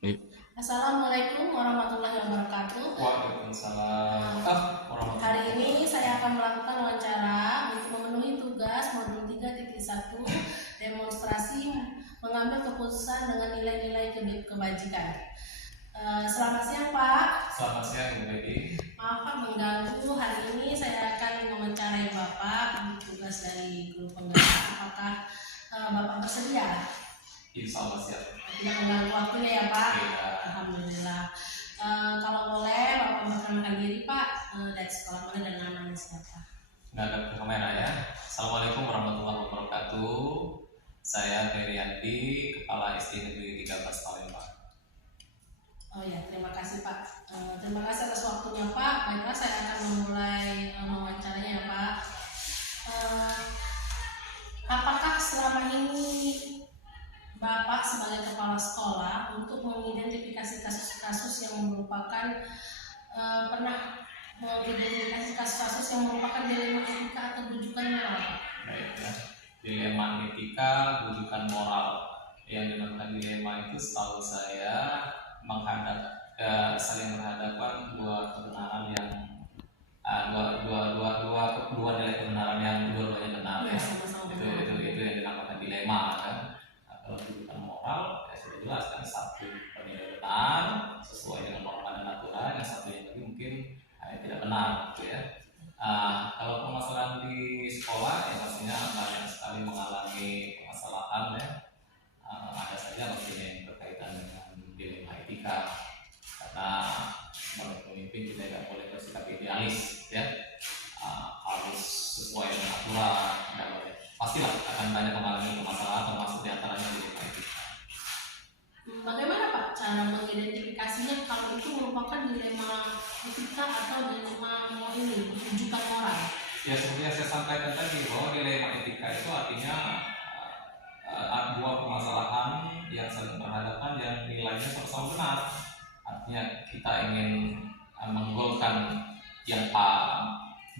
Baik. Assalamualaikum warahmatullahi wabarakatuh. Waalaikumsalam. Warahmatullahi. Hari ini saya akan melakukan wawancara untuk memenuhi tugas modul 3.1 demonstrasi mengambil keputusan dengan nilai-nilai kebajikan. Selamat siang Pak. Selamat siang Ibu Baby. Maaf Pak mengganggu. Hari ini saya akan mewawancarai Bapak tugas dari guru penggerak. Apakah Bapak bersedia? Insya Allah siap. Tidak mengganggu waktunya ya Pak. Iya. Alhamdulillah. Kalau boleh Bapak memperkenalkan diri Pak, dari sekolah mana dan namanya siapa? Nggak ada ke kamera ya. Assalamualaikum warahmatullahi wabarakatuh. Saya Feryandi, Kepala SD Negeri 13 Palembang. Oh ya, terima kasih Pak. Terima kasih atas waktunya Pak. Baiklah, saya akan memulai mewawancaranya ya Pak. Apakah selama ini Bapak sebagai kepala sekolah untuk mengidentifikasi kasus-kasus yang merupakan pernah mengidentifikasi kasus-kasus yang merupakan dilema etika atau rujukan moral? Baik ya. Dilema etika, rujukan moral. Yang dinamakan dilema itu setahu saya saling berhadapan dua kebenaran yang dua nilai kebenaran yang dua-duanya benar ya. Itu yang dinamakan dilema kan. Kalau rujukan moral ya sudah jelas kan, satu penilaian benar sesuai dengan norma dan aturan, yang satunya lagi mungkin tidak benar gitu ya. Kalau permasalahan di sekolah ya pastinya banyak sekali mengalami permasalahan ya. Ada saja pastinya yang berkaitan dengan dilema etika, karena sebagai pemimpin kita tidak boleh bersikap idealis ya. Harus sesuai dengan aturan, tidak boleh. Pastilah akan banyak mengalami permasalahan, termasuk diantaranya dilema etika. Bagaimana Pak cara mengidentifikasinya kalau itu merupakan dilema etika atau dilema rujukan moral? Ya seperti yang saya sampaikan tadi, bahwa dilema etika itu artinya dua permasalahan yang saling berhadapan yang nilainya sama-sama benar. Artinya kita ingin menggolkan yang A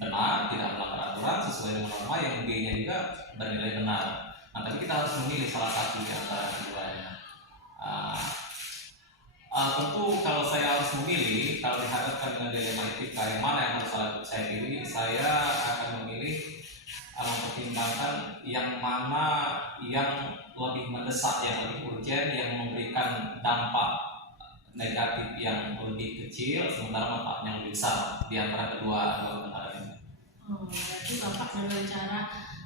benar, tidak melanggar aturan sesuai dengan norma, yang B-nya juga bernilai benar. Nah, tapi kita harus memilih salah satu di antara keduanya. Tentu kalau saya harus memilih, kalau dihadapkan dengan dilema etika yang mana yang harus saya pilih, saya akan memilih mempertimbangkan yang mana yang lebih mendesak, yang lebih urgent, yang memberikan dampak negatif yang lebih kecil sementara manfaatnya lebih besar di antara kedua kebenaran ini. Berarti Bapak dengan cara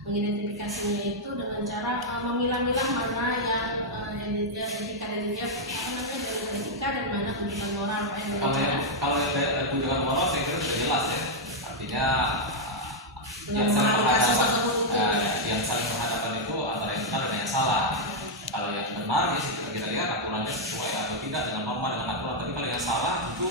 mengidentifikasinya itu dengan cara memilah-milah mana yang etika dan mana rujukan moral Pak. Kalau yang rujukan moral saya kira sudah jelas ya. Artinya yang saling berhadapan itu antara yang benar dan yang salah. Kalau yang benar ya kita lihat aturannya sesuai atau tidak dengan norma, dengan aturan. Tapi kalau yang salah itu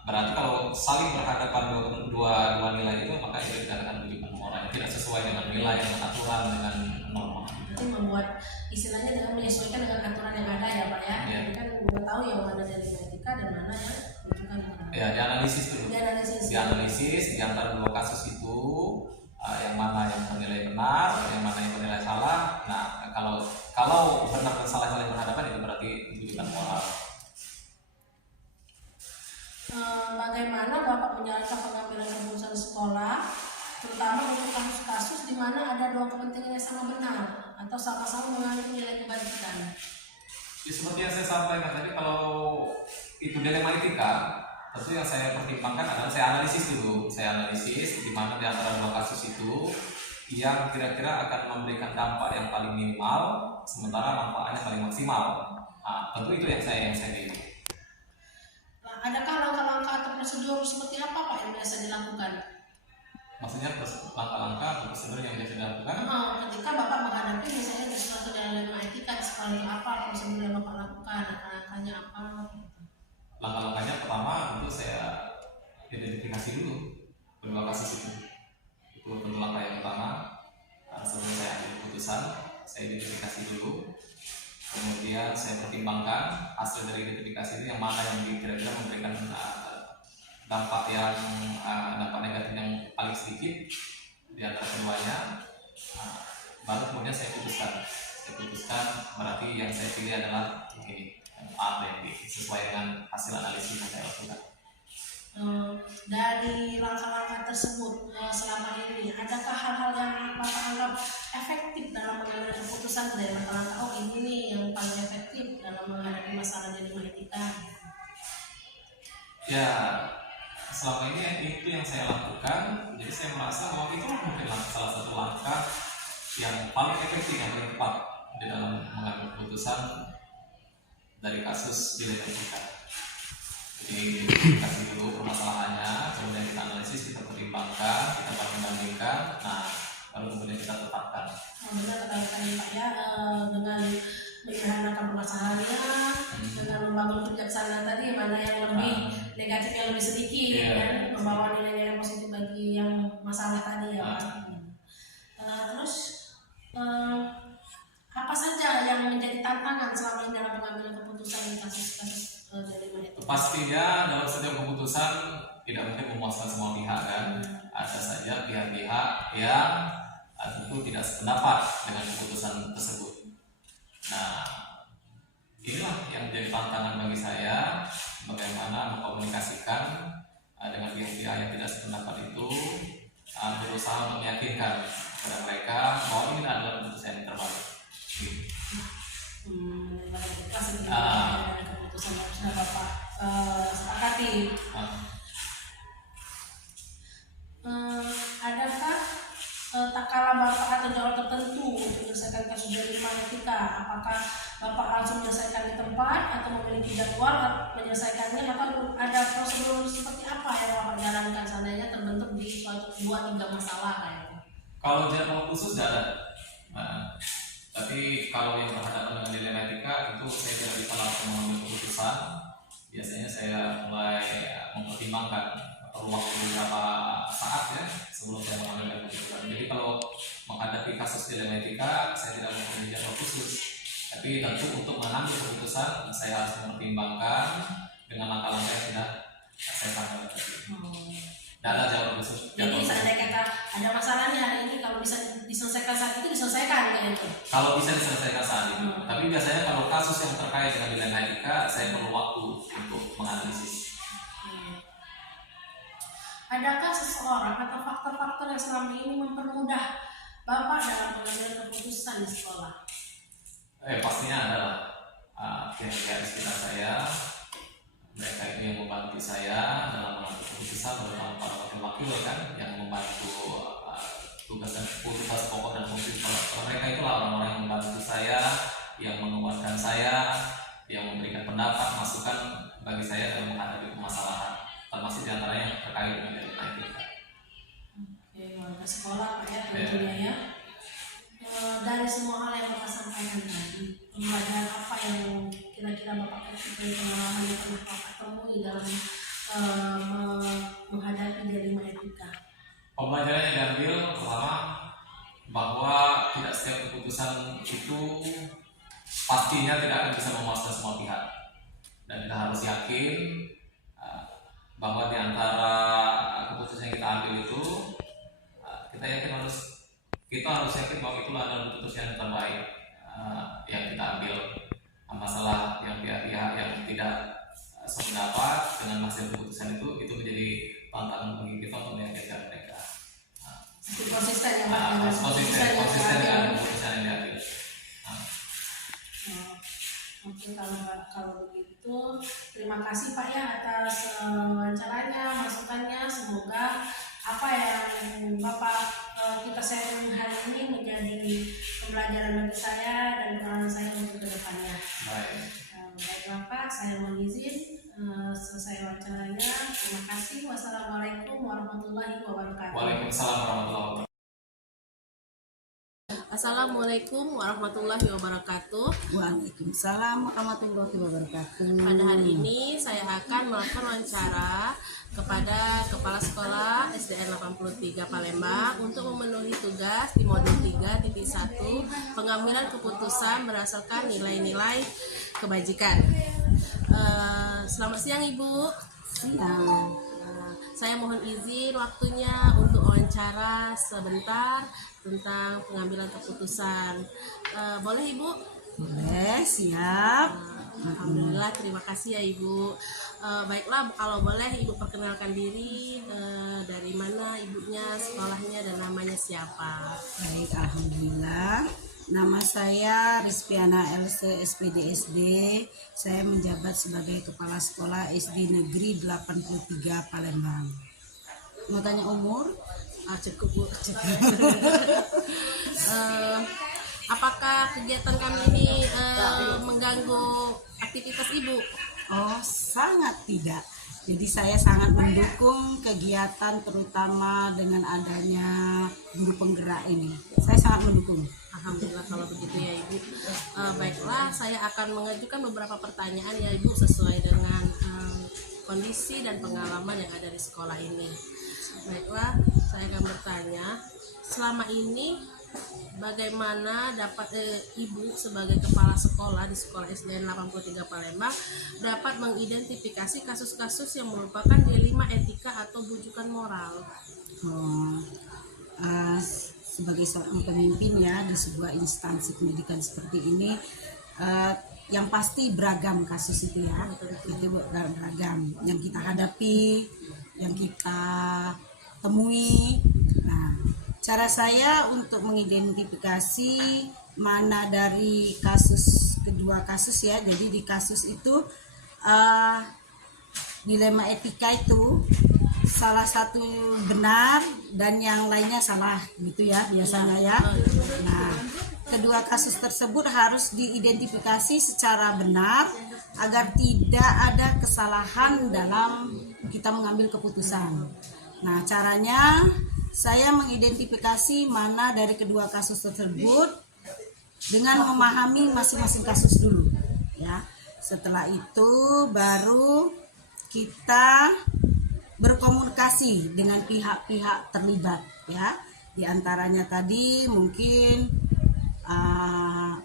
berarti kalau saling berhadapan dua nilai itu, maka itu dikatakan rujukan moral, tidak sesuai dengan nilai, dengan aturan, dengan norma. Jadi membuat istilahnya dengan menyesuaikan dengan aturan yang ada ya Pak ya. Jadi kan kita tahu yang mana dari etika dan mana yang rujukan moral. Ya, dianalisis dulu. Dianalisis di antara dua kasus itu, yang mana yang bernilai benar, yang mana yang bernilai salah. Nah, kalau benar dan salah saling berhadapan, itu berarti rujukan moral. Bagaimana Bapak menjalankan pengambilan keputusan sekolah, terutama untuk kasus-kasus di mana ada dua kepentingan yang sama benar atau sama-sama mengandung nilai kebajikan? Ya, seperti yang saya sampaikan tadi, kalau itu dilema etika, tentu yang saya pertimbangkan adalah saya analisis dulu. Saya analisis di mana di antara dua kasus itu yang kira-kira akan memberikan dampak yang paling minimal, sementara manfaatnya paling maksimal. Tentu itu yang saya pilih. Adakah langkah-langkah atau prosedur seperti apa Pak yang biasa dilakukan? Maksudnya langkah-langkah atau prosedur yang biasa dilakukan? Ketika Bapak menghadapi misalnya sesuatu dilema etika, seperti apa prosedur yang Bapak lakukan? Langkahnya apa? Langkah-langkahnya pertama tentu saya identifikasi dulu kedua kasus itu. Itu tentu langkah yang pertama. Sebelum saya ambil keputusan, saya identifikasi dulu. Kemudian saya pertimbangkan hasil dari identifikasi itu yang mana yang kira-kira memberikan dampak negatif yang paling sedikit di antara keduanya. Baru kemudian saya putuskan berarti yang saya pilih adalah ini. A, B, C sesuai dengan hasil analisis yang saya lakukan. Dari langkah-langkah tersebut selama ini, adakah hal-hal yang Bapak anggap efektif dalam mengambil keputusan dari langkah-langkah ini nih yang paling efektif dalam menghadapi masalah dilema etika? Ya, selama ini itu yang saya lakukan, jadi saya merasa bahwa itu mungkin salah satu langkah yang paling efektif, yang paling tepat di dalam mengambil keputusan dari kasus dilema etika. Jadi kita kasih dulu permasalahannya, kemudian kita analisis, kita pertimbangkan, kita banding-bandingkan, nah baru kemudian kita tetapkan. Benar tadi Pak ya, dengan menyederhanakan permasalahannya, dengan membangun kebijaksanaan tadi, mana yang lebih negatif yang lebih sedikit, dan membawa nilai-nilai positif bagi yang masalah tadi ya. Terus apa saja yang menjadi tantangan selama ini dalam pengambilan keputusan di kasus-kasus dilema etika? Pastinya dalam setiap keputusan tidak mungkin memuaskan semua pihak kan. Ada saja pihak-pihak yang tentu tidak sependapat dengan keputusan tersebut. Nah, inilah yang menjadi tantangan bagi saya, bagaimana mengkomunikasikan dengan pihak-pihak yang tidak sependapat itu, berusaha untuk meyakinkan kepada mereka bahwa ini adalah keputusan yang terbaik. Keputusan yang sudah Bapak sepakati. Adakah tak kala Bapak atau jawab tertentu untuk menyelesaikan kasus dilema etika? Apakah Bapak langsung menyelesaikan di tempat atau memiliki jadwal menyelesaikannya, atau ada prosedur seperti apa yang Bapak jalankan seandainya terbentuk di suatu 2-3 masalah kayaknya? Kalau jadwal khusus tidak ada. Tapi kalau yang berhadapan dengan dilema etika itu saya tidak bisa langsung mengambil keputusan. Biasanya saya mulai mempertimbangkan perlu waktu beberapa saat ya sebelum saya mengambil keputusan. Jadi kalau menghadapi kasus dilema etika saya tidak mempunyai jadwal khusus. Tapi tentu untuk mengambil keputusan saya harus mempertimbangkan dengan langkah-langkah yang sudah saya sampaikan tadi. Tidak ada jadwal khusus. Jadi seandainya kata ada masalahnya hari ini, kalau bisa diselesaikan saat itu diselesaikan kayak itu. Kalau bisa diselesaikan saat itu. Tapi biasanya kalau kasus yang terkait dengan dilema etika saya perlu waktu untuk menganalisis. Adakah seseorang atau faktor-faktor yang selama ini mempermudah Bapak dalam pengambilan keputusan di sekolah? Pastinya adalah pihak-pihak di sekitar saya. Mereka itu yang membantu saya dalam mengambil keputusan, terutama para wakil-wakil kan yang membantu tugas dan tugas pokok dan fungsi sekolah. Mereka itulah orang-orang yang membantu saya, yang menguatkan saya, yang memberikan pendapat, masukan bagi saya dalam menghadapi permasalahan, termasuk diantaranya yang terkait dengan dilema etika. Oke, warga sekolah Pak ya tentunya ya. Dari semua hal yang Bapak sampaikan tadi, pembelajaran apa yang kira-kira Bapak ketik dari pengalaman yang pernah Bapak temui dalam menghadapi dilema etika? Pembelajaran yang diambil pertama bahwa tidak setiap keputusan itu pastinya tidak akan bisa memuaskan semua pihak, dan kita harus yakin bahwa di antara keputusan yang kita ambil itu kita harus yakin bahwa itulah adalah keputusan yang terbaik yang kita ambil. Masalah yang pihak-pihak yang tidak sependapat dengan hasil keputusan itu menjadi tantangan bagi kita untuk meyakinkan mereka. Konsisten ya Pak. Konsisten dengan keputusan yang diambil. Oke, kalau begitu terima kasih Pak ya atas wawancaranya, masukannya. Semoga apa yang Bapak kita sharing hari ini menjadi pembelajaran bagi saya dan pengalaman saya untuk kedepannya. Baik Bapak, saya mohon izin selesai wawancaranya. Terima kasih. Wassalamualaikum warahmatullahi wabarakatuh. Waalaikumsalam warahmatullahi wabarakatuh. Assalamualaikum warahmatullahi wabarakatuh. Waalaikumsalam warahmatullahi wabarakatuh. Pada hari ini saya akan melakukan wawancara kepada Kepala Sekolah SDN 83 Palembang untuk memenuhi tugas di modul 3.1 pengambilan keputusan berdasarkan nilai-nilai kebajikan. Selamat siang Ibu. Siang. Saya mohon izin waktunya untuk wawancara sebentar tentang pengambilan keputusan. Boleh Ibu? Boleh, siap. Alhamdulillah, terima kasih ya Ibu. Baiklah, kalau boleh Ibu perkenalkan diri, dari mana ibunya, sekolahnya, dan namanya siapa? Baik, alhamdulillah. Nama saya Rizpiana LC SPDSD. Saya menjabat sebagai Kepala Sekolah SD Negeri 83 Palembang. Mau tanya umur? Cukup Bu. Apakah kegiatan kami ini mengganggu aktivitas Ibu? Oh, sangat tidak. Jadi saya sangat mendukung kegiatan terutama dengan adanya guru penggerak ini. Saya sangat mendukung. Alhamdulillah kalau begitu ya Ibu. Baiklah, saya akan mengajukan beberapa pertanyaan ya Ibu sesuai dengan kondisi dan pengalaman yang ada di sekolah ini. Baiklah, saya akan bertanya, selama ini bagaimana dapat Ibu sebagai kepala sekolah di sekolah SDN 83 Palembang dapat mengidentifikasi kasus-kasus yang merupakan dilema etika atau bujukan moral? Sebagai seorang pemimpin ya di sebuah instansi pendidikan seperti ini, yang pasti beragam kasus itu ya, itu beragam yang kita hadapi, yang kita temui. Nah, cara saya untuk mengidentifikasi mana dari kedua kasus ya, jadi di kasus itu dilema etika itu salah satu benar dan yang lainnya salah gitu ya biasanya ya. Nah, kedua kasus tersebut harus diidentifikasi secara benar agar tidak ada kesalahan dalam kita mengambil keputusan. Nah, caranya saya mengidentifikasi mana dari kedua kasus tersebut dengan memahami masing-masing kasus dulu ya. Setelah itu baru kita berkomunikasi dengan pihak-pihak terlibat ya. Di antaranya tadi mungkin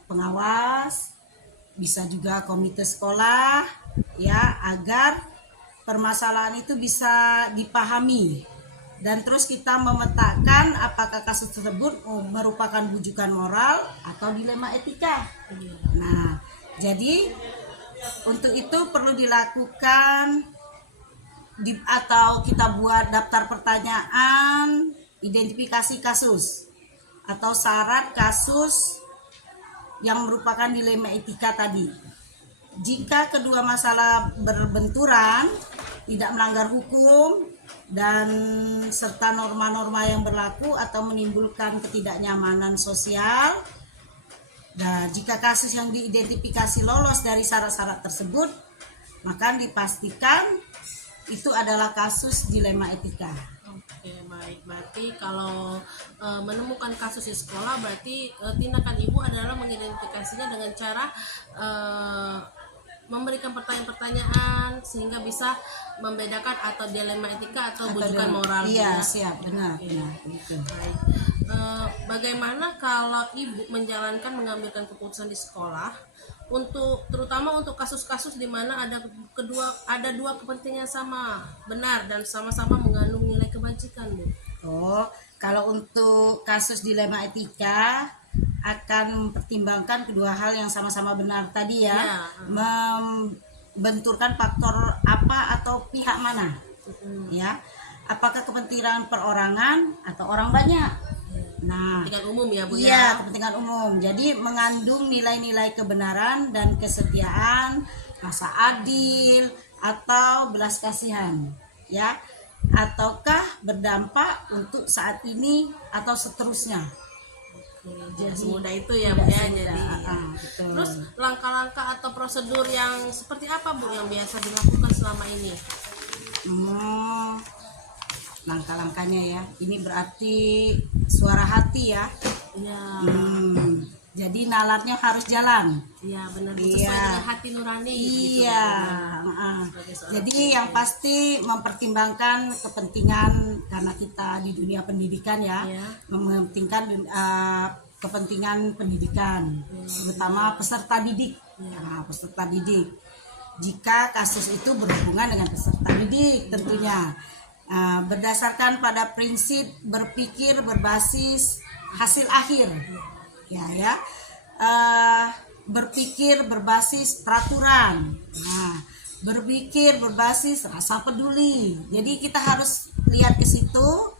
pengawas, bisa juga komite sekolah ya, agar permasalahan itu bisa dipahami dan terus kita memetakan apakah kasus tersebut merupakan bujukan moral atau dilema etika. Nah, jadi untuk itu perlu dilakukan atau kita buat daftar pertanyaan identifikasi kasus atau syarat kasus yang merupakan dilema etika tadi. Jika kedua masalah berbenturan, tidak melanggar hukum dan serta norma-norma yang berlaku atau menimbulkan ketidaknyamanan sosial. Nah, jika kasus yang diidentifikasi lolos dari syarat-syarat tersebut, maka dipastikan itu adalah kasus dilema etika. Oke, baik. Berarti kalau menemukan kasus di sekolah, berarti tindakan Ibu adalah mengidentifikasinya dengan cara memberikan pertanyaan-pertanyaan sehingga bisa membedakan atau dilema etika atau bujukan moral. Iya, ya? siap, benar, benar. Gitu. Baik. Bagaimana kalau Ibu menjalankan mengambilkan keputusan di sekolah terutama untuk kasus-kasus di mana ada dua kepentingan sama benar dan sama-sama mengandung nilai kebajikan, Bu? Oh, kalau untuk kasus dilema etika akan mempertimbangkan kedua hal yang sama-sama benar tadi ya, membenturkan faktor apa atau pihak mana, ya, apakah kepentingan perorangan atau orang banyak. Nah, kepentingan umum ya Bu ya? Iya, kepentingan umum. Jadi mengandung nilai-nilai kebenaran dan kesetiaan, rasa adil atau belas kasihan, ya, ataukah berdampak untuk saat ini atau seterusnya. Jadi semudah itu ya Bu ya. Jadi betul. Terus langkah-langkah atau prosedur yang seperti apa Bu yang biasa dilakukan selama ini? Langkah-langkahnya ya, ini berarti suara hati ya. Iya. Jadi nalarnya harus jalan. Iya benar, sesuai dengan hati nurani. Iya. Jadi yang pasti mempertimbangkan kepentingan, karena kita di dunia pendidikan ya, mementingkan kepentingan pendidikan, terutama peserta didik. Nah, peserta didik. Jika kasus itu berhubungan dengan peserta didik tentunya. Berdasarkan pada prinsip berpikir berbasis hasil akhir, ya. berpikir berbasis peraturan. Nah, berpikir berbasis rasa peduli. Jadi kita harus lihat ke situ.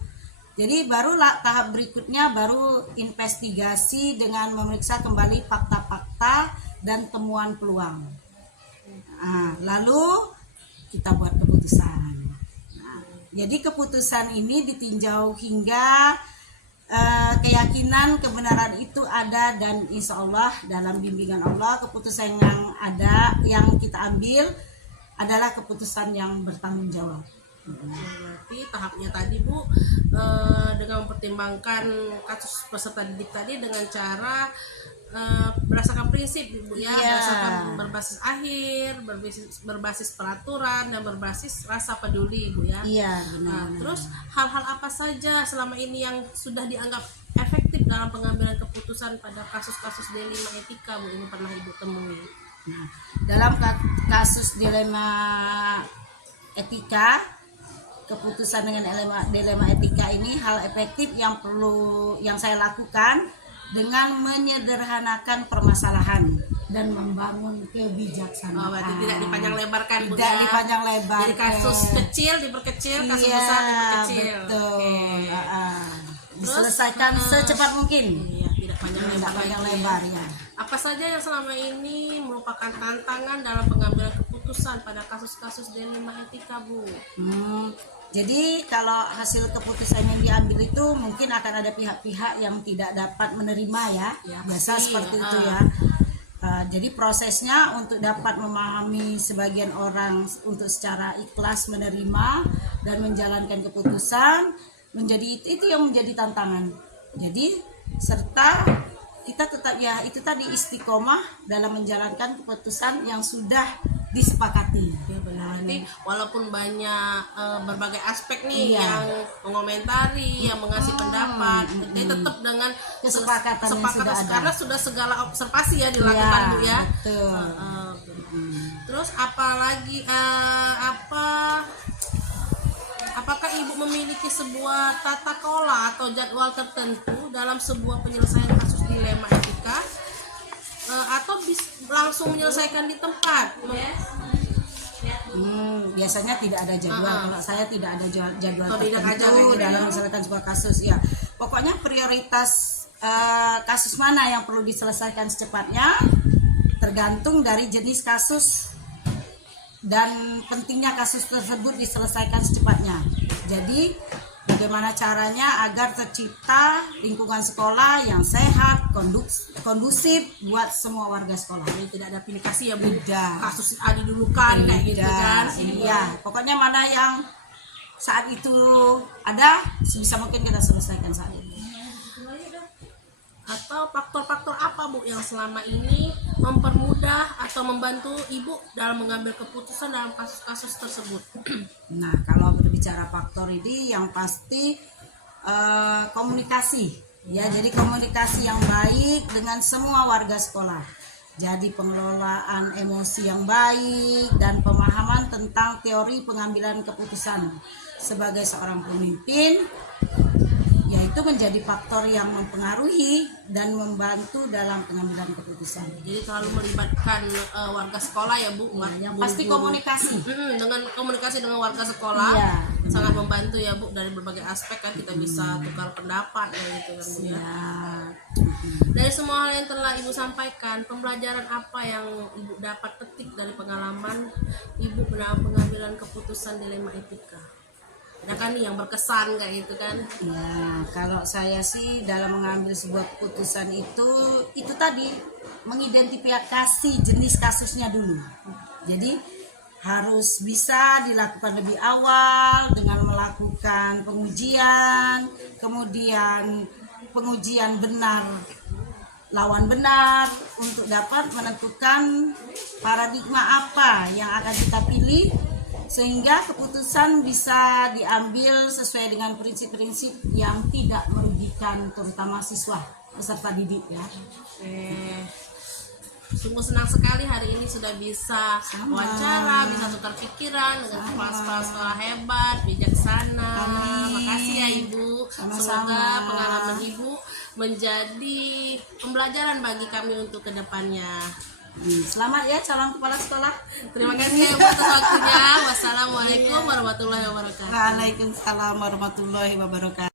Jadi barulah tahap berikutnya baru investigasi dengan memeriksa kembali fakta-fakta dan temuan peluang. Nah, lalu kita buat keputusan. Nah, jadi keputusan ini ditinjau hingga keyakinan kebenaran itu ada, dan insya Allah dalam bimbingan Allah keputusan yang ada yang kita ambil adalah keputusan yang bertanggung jawab. Berarti tahapnya tadi Bu, dengan mempertimbangkan kasus peserta didik tadi dengan cara berdasarkan prinsip Bu ya, berdasarkan berbasis akhir, berbasis peraturan, dan berbasis rasa peduli Bu ya. Iya, Nah, benar. terus hal-hal apa saja selama ini yang sudah dianggap efektif dalam pengambilan keputusan pada kasus-kasus dilema etika Bu ini pernah Ibu temui? Nah, dalam kasus dilema etika, keputusan dengan dilema etika ini hal efektif yang saya lakukan dengan menyederhanakan permasalahan dan membangun kebijaksanaan. Oh, berarti tidak dipanjang lebarkan Bu Tidak ya. dipanjang lebar. Jadi kasus kecil diperkecil, kasus besar diperkecil. Betul. Oke. Diselesaikan secepat mungkin. Iya, tidak panjang Tidak lebar. panjang lagi. lebar ya. Apa saja yang selama ini merupakan tantangan dalam pengambilan keputusan pada kasus-kasus dilema etika Bu? Jadi kalau hasil keputusan yang diambil itu mungkin akan ada pihak-pihak yang tidak dapat menerima ya, Ya, biasa pasti, seperti itu ya. Jadi prosesnya untuk dapat memahami sebagian orang untuk secara ikhlas menerima dan menjalankan keputusan menjadi itu yang menjadi tantangan. Jadi serta kita tetap ya itu tadi istiqomah dalam menjalankan keputusan yang sudah disepakati. Ya benar. Nanti walaupun banyak berbagai aspek nih Iya. yang mengomentari, yang mengasih pendapat, tapi tetap dengan Kesepakatan yang sudah ada. karena sudah segala observasi ya dilakukan Bu ya. Betul. Terus apalagi apakah Ibu memiliki sebuah tata kelola atau jadwal tertentu dalam sebuah penyelesaian kasus dilema etika, atau langsung menyelesaikan di tempat? Biasanya tidak ada jadwal. Kalau saya tidak ada jadwal tidak ada tertentu gitu dalam ya. menyelesaikan sebuah kasus ya. Pokoknya prioritas kasus mana yang perlu diselesaikan secepatnya tergantung dari jenis kasus dan pentingnya kasus tersebut diselesaikan secepatnya. Jadi bagaimana caranya agar tercipta lingkungan sekolah yang sehat, kondusif buat semua warga sekolah. Jadi tidak ada pilih kasih ya Bu. Tidak. Kasus A didulukan kayak gitu kan. Iya, pokoknya mana yang saat itu ada sebisa mungkin kita selesaikan saat itu. Atau faktor-faktor apa Bu yang selama ini mempermudah atau membantu Ibu dalam mengambil keputusan dalam kasus-kasus tersebut? Nah, kalau berbicara faktor ini yang pasti komunikasi ya, jadi komunikasi yang baik dengan semua warga sekolah. Jadi pengelolaan emosi yang baik dan pemahaman tentang teori pengambilan keputusan sebagai seorang pemimpin, yaitu menjadi faktor yang mempengaruhi dan membantu dalam pengambilan keputusan. Jadi selalu melibatkan warga sekolah ya Bu. Yang pasti komunikasi. Dengan komunikasi dengan warga sekolah Iya. sangat membantu ya Bu, dari berbagai aspek kan kita bisa tukar pendapat ya gitu kan Bu ya. Ya. Dari semua hal yang telah Ibu sampaikan, pembelajaran apa yang Ibu dapat petik dari pengalaman Ibu dalam pengambilan keputusan dilema etika? Ada kan nih yang berkesan kayak gitu kan? Ya, kalau saya sih dalam mengambil sebuah keputusan itu tadi mengidentifikasi jenis kasusnya dulu. Jadi harus bisa dilakukan lebih awal dengan melakukan pengujian, kemudian pengujian benar lawan benar untuk dapat menentukan paradigma apa yang akan kita pilih sehingga keputusan bisa diambil sesuai dengan prinsip-prinsip yang tidak merugikan terutama siswa peserta didik ya. Sungguh senang sekali hari ini sudah bisa wawancara, bisa tukar pikiran dengan kepala sekolah hebat, bijaksana. Makasih ya Ibu. Sama-sama. Semoga pengalaman Ibu menjadi pembelajaran bagi kami untuk kedepannya. Selamat ya calon kepala sekolah. Terima kasih atas waktunya. Wassalamualaikum warahmatullahi wabarakatuh. Waalaikumsalam warahmatullahi wabarakatuh.